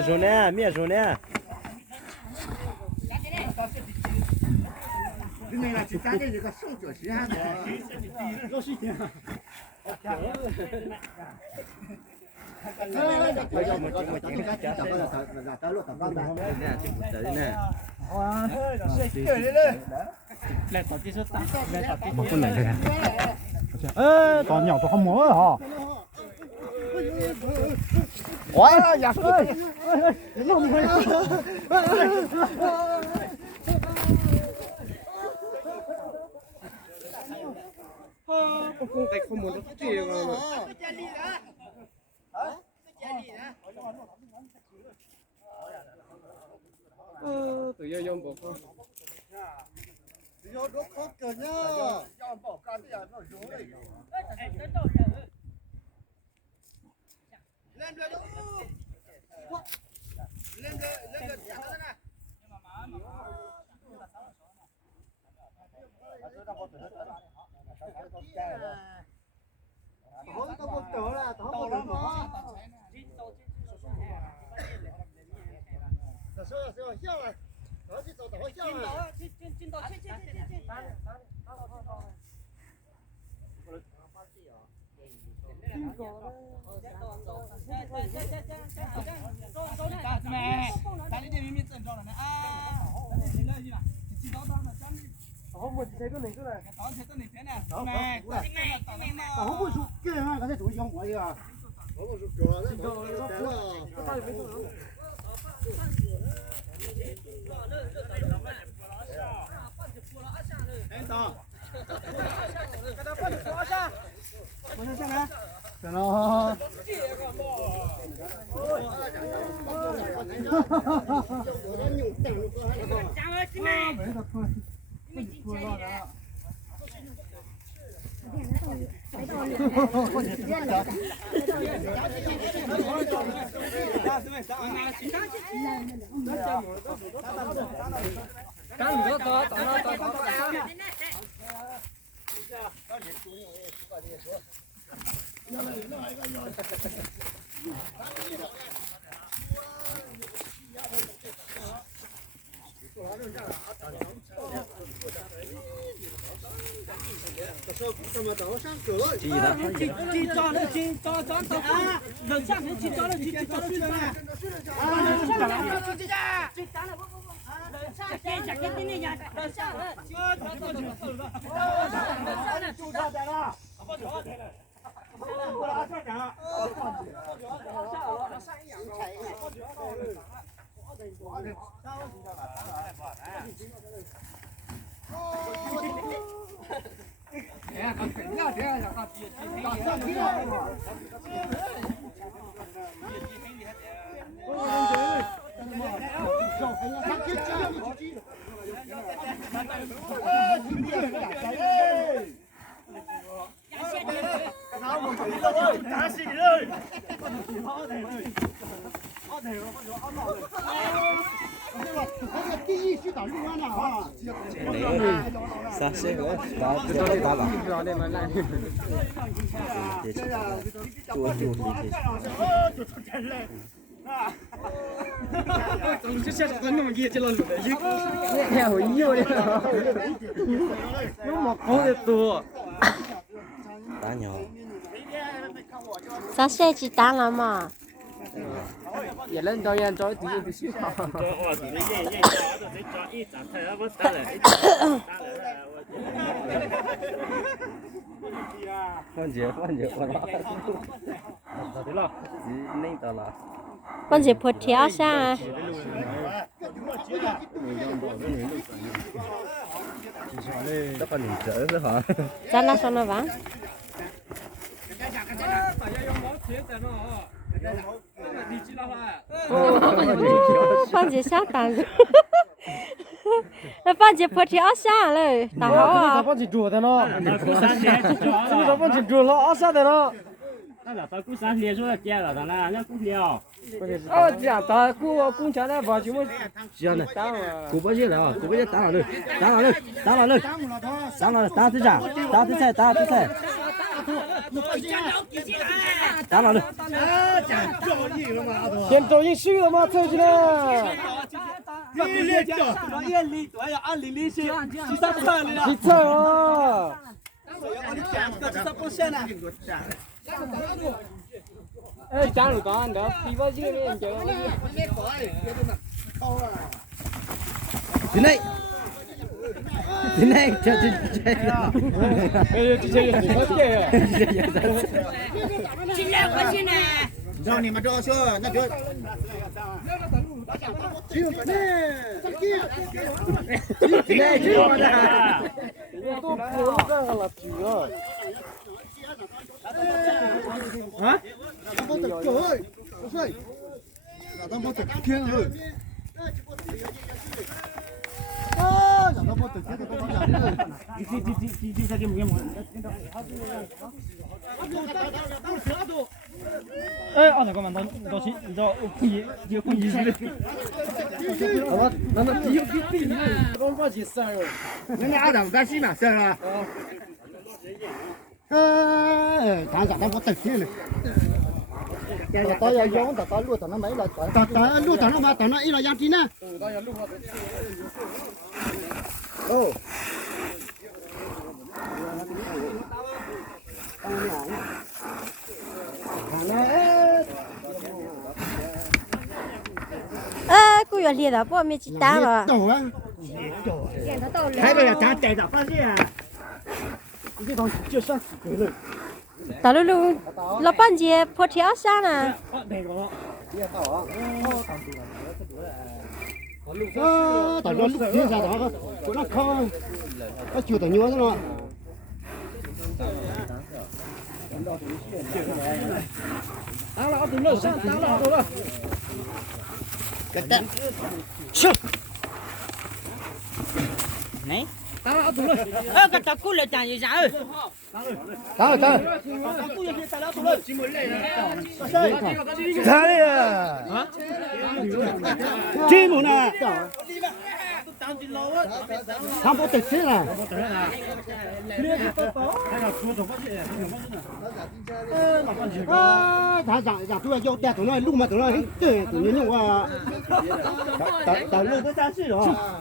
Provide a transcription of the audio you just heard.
我说呢，没说呢。那个就咱这个手脚是啥的？老师听。哎，大鸟都好摸哈！哇呀！弄你啊！我公在空摸着这个嘛。tự do dân bộ con. Do nó khó cỡ nhá. Do bỏ cá thì nó rối đấy. Lên được đâu. Lên được chả thế nào. Không có một chỗ là có một chỗ mà. Rồi rồi笑了，然去走走笑了。进到去。好，我这个哪个嘞？好，我说这样刚才做小活呀。我说哥，那都来了。哎，等，给他放桌上，我先下来。行了。哈哈哈！啥时候？打了。这下子弄野鸡了，哎呀，我有的，有毛好的多。大鸟。啥时候去打了嘛？也能导演找第一个去。放姐，我了。对了，你到了。放姐破条噻。这把你这是哈。咱俩说了吧？放姐下单了。那放姐破条下了，打好啊！放姐煮的呢，这个放姐煮了，2下的呢。那到过3天说结了的呢，那过了。哦，这样打过工钱来把就么？这样的，过不去了啊，过不去打了，打这菜。打哪的？先找人输了吗？走起来！洗菜哦！哎，讲了刚的，比我这个人讲。进来，进来，这。哎，这些人好些呀！进来快进来！让你们这说，那就。进来，进来！我都不干了，几个。啊？我的狗，不睡，让他们等天了。啊，让他们等天了，都讲的。这下就没么。哎，那个嘛，到起，你知道，就空意思的。那第一个我把去杀了。人家阿长在西嘛，是吧？他让他们等天了。打要养，打路，打那没了，打路打那嘛，打那一了养鸡呢。哦。古月里的包没鸡蛋了。到啊！还不要咱逮着发现。这趟就上几个了。大路路老半截破条下呢。啊，大路路边上那个，那靠，那就等牛的了。打了，走了，上打了，走了。给的，去。来。打了，走了。哎，给他过来讲一下哎。打了。打了啊！这么呢？他不得劲了。啊，他让主要要带走了，路嘛走了，对，走人用啊。打路都下去了啊。